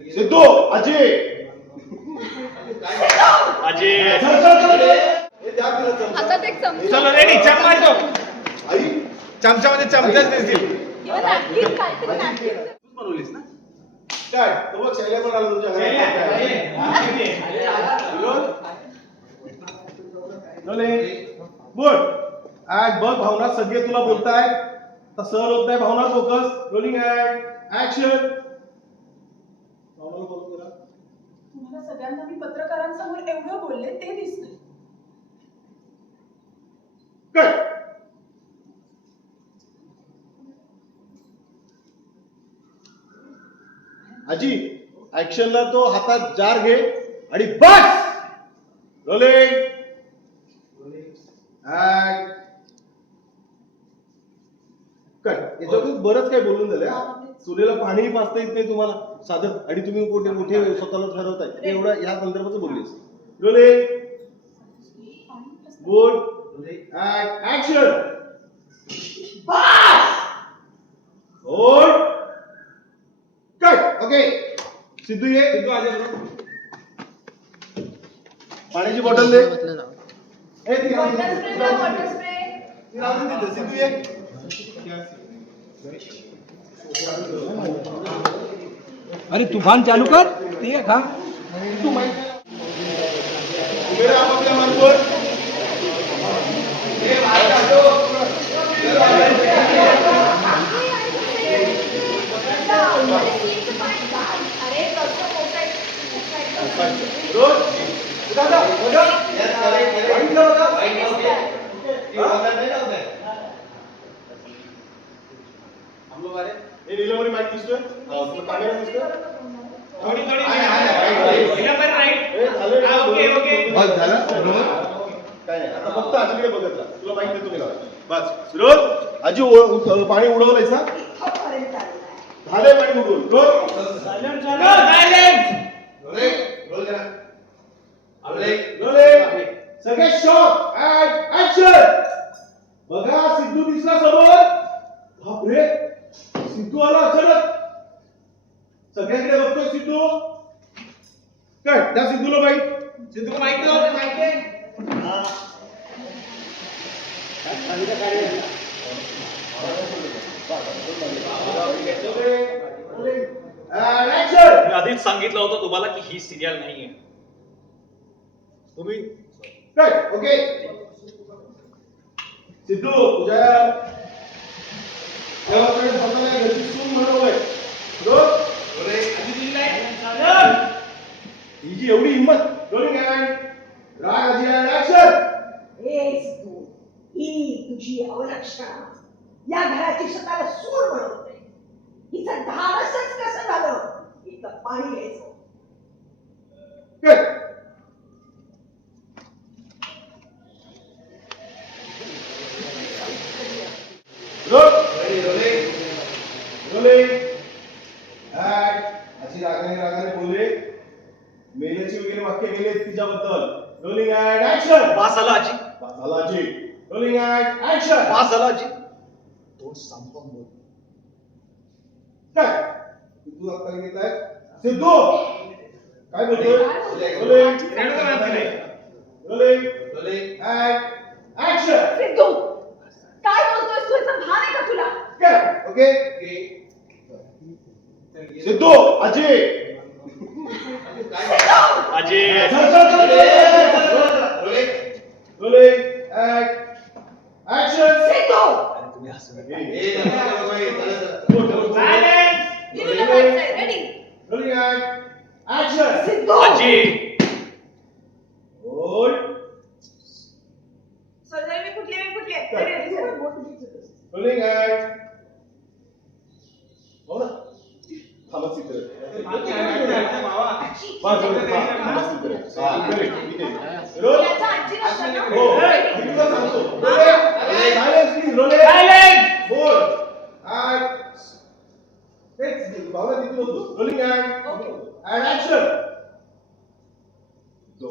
सिद्धू अजय अजय चमचा. हातात एक चमचा. चलो रेडी चम्मा तो आई. चमच्यामध्ये चमचाच दिसतील. किंवा napkin, काहीतरी napkin. तूच बनवलीस ना? काय? तो बघ शैल्या पण आला तुमच्या भावना सगळे तुला बोलताय आता सहन होत नाही Bhavana focus. Rolling and action भावनाला follow करा. तुम्हाला सगळ्यांना मी पत्रकारांसमोर एवढं बोलले ते दिसतंय. आजी ऍक्शनला तो हातात जार घे आणि बस! रोलिंग ऍड कट याच्यातून बरंच काय बोलून झालं चुलीला पाणी पाचता येत नाही तुम्हाला. साधं आणि तुम्ही कुठे कुठे स्वतःला ठरवताय? ते एवढं या संदर्भाचं बोललीस rolling good action good cut okay Siddhu ये. सिद्धू अजय पाण्याची बॉटल दे. सिद्धू ये. अरे तुफान चालू कर ते खा. तू माहिती उभे राहा आपापल्या मार्गावर. अरे कसं मोसायचं रोज दादा बघा वाईट ना बघा. नीलमणी माहिती दिसतोय तुला कॅमेरा दिसतोय थोडी थोडी. राईट झालं. Okay, okay. बस झालं? बरोबर? काय नाही आता फक्त आजीकडे बघत राहा तुला माहिती नाही तुम्ही लावा. बस. रोज आजी ओळ- पाणी उडवलंयस ना झालंय पाणी उडवून. रोज सायलेन्स रोले सगळे शॉट ऍक्शन बघा सिद्धू दिसला समोर. बापरे. सिद्धू आला अचानक. सगळ्यांकडे बघतोय सिद्धू. काय त्या सिद्धूला माहित सिद्धू माहिती होतं माहिती ऍक्शन मी आधीच सांगितलं होतं तुम्हाला की ही सिरियल नाहीये. तुम्ही काय ओके. सिद्धू तुझ्या स्वतःला सूर बनवते हिचं धाडसच कसं झालं? इथं पाणी घ्यायचं ऍड अशी रागाने रागाने बोलले. मेल्याची वगैरे वाक्य गेले तिच्याबद्दल. रोलिंग अँड ऍक्शन पास आला आजी. रोलिंग ऍक्शन पास आला आजी. तो संपवून बोल. काय? सिद्धू आता घेतलाय सिद्धू! काय बोलतोय? Rolling and action Siddhu! काय बोलतोय? तू याचं भान आहे का तुला? काय? ओके? सिद्धू अजय अजय चल चल चल रोलिंग अँड ऍक्शन सिद्धू तुम्ही हसू सायलेन्स दिदीला जायचंय ready rolling and action Siddhu Ajay hold Sanjay मी कुठले मी कुठले Ready, ready, रोलिंग अँड हो ना थांबा सिद्धू बाबा बस रोलिंग थांबा सिद्धू हा करेक्ट इथे रोल याचा आजी! हो सांगतो rolling silence please rolling silence बोल अँड तेच भावना तिथून होतो रोलिंग अँड अँड ऍक्शन तो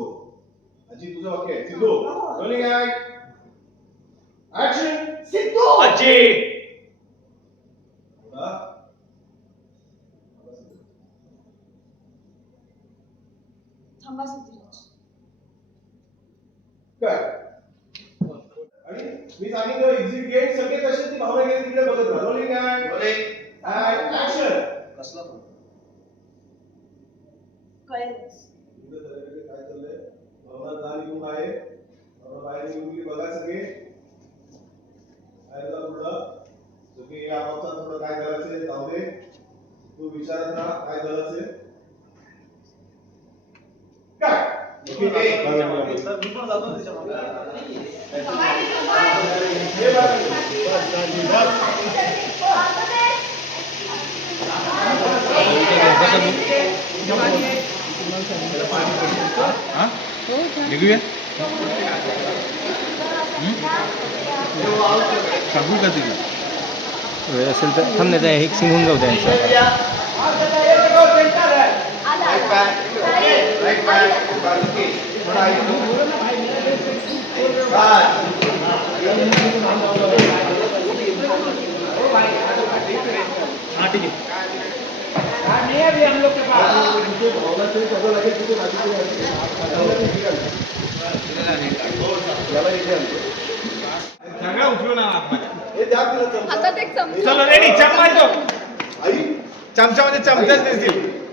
अजी तुझं वाक्य आहे Siddhu rolling and action Siddhu Ajay थांबा सिद्धिराज काय आणि मी सांगितलं एक्झिट गेट सगळे कसे ती भावना गेली तिकडे बघत राहा. रोलिंग अँड ऍक्शन कसला बाहेरच काय चाललंय भावना निघून बाहेर निघून बघा सगळे बाहेर जा या थोडं काय झालं असेल जाऊ दे तू विचारत ना काय झालं असेल काय मी पण जातो त्याच्यामागे. हे. निघूया सांगू का तुला? वेळ असेल तर थांब नाही एक सिंगून जाऊ त्यांचं आला आला. अरे, याला इथे आणतो. सगळं उचलून आणा आतमध्ये. हे द्या तिला चमचा. हातात एक चमचा. चलो रेडी चम्मच दो आई चमच्यामध्ये चमचाच दिसतील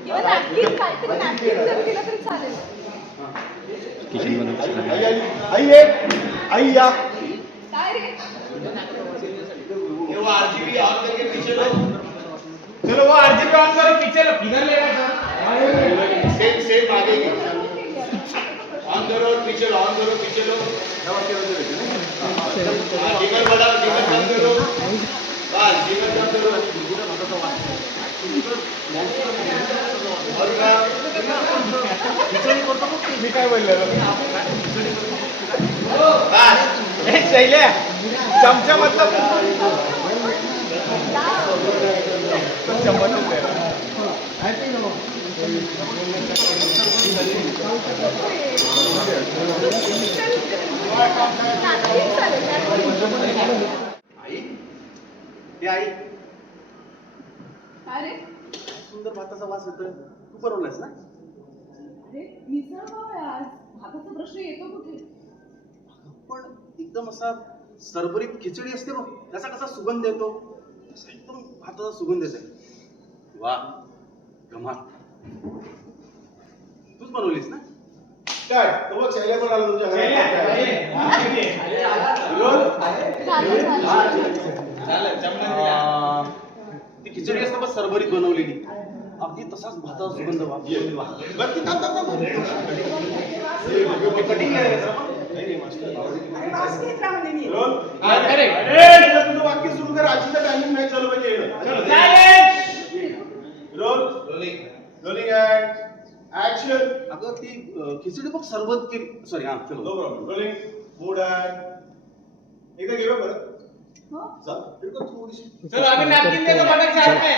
किंवा napkin, काहीतरी napkin जरी दिलं तरी चालेल. किचन आई ये आई या. काय रे? ये वो आरजीबी ऑन करके पीछे लो. चलो वो आरजीबी ऑन करो पीछे लो. किधर लेगा सर सेम सेम आगे करो और पीछे लो ऑन करो पीछे लो डिगर बढ़ाओ डिगर कम करो बस डिगर कम करो मी काय बोललेलो शैल्या चमचा मतलब napkin. आई आई सुंदर भाताचा वास येतोय. तू बनवलास ना? अरे आहे आज. भाताचा प्रश्न येतो कुठे? पण एकदम असा सरभरीत खिचडी असते बघ त्याचा कसा सुगंध येतो. तसा एकदम भाताचा सुगंध येतो वा कमाल तूच बनवलीस ना? काय? तो बघ शैल्या पण आला तुमच्या घरात. ती खिचडी असते बघ सरभरीत बनवलेली. अगदी तसाच भाताचा सुगंध कटिंग? हा, वाक्य सुरू कर. आजीचं टायमिंग मॅच झालं पाहिजे येणं. Silence! विरोध रोलिंग अँड ऍक्शन अगं ती अ, खिचडी बघ सरबत केली. सॉरी हा चलो. No problem rolling mood and एकदा परत. हो. जा. तिकडं थोडीशी चलो अभी नॅपकिन दे दो बटन से हाथ में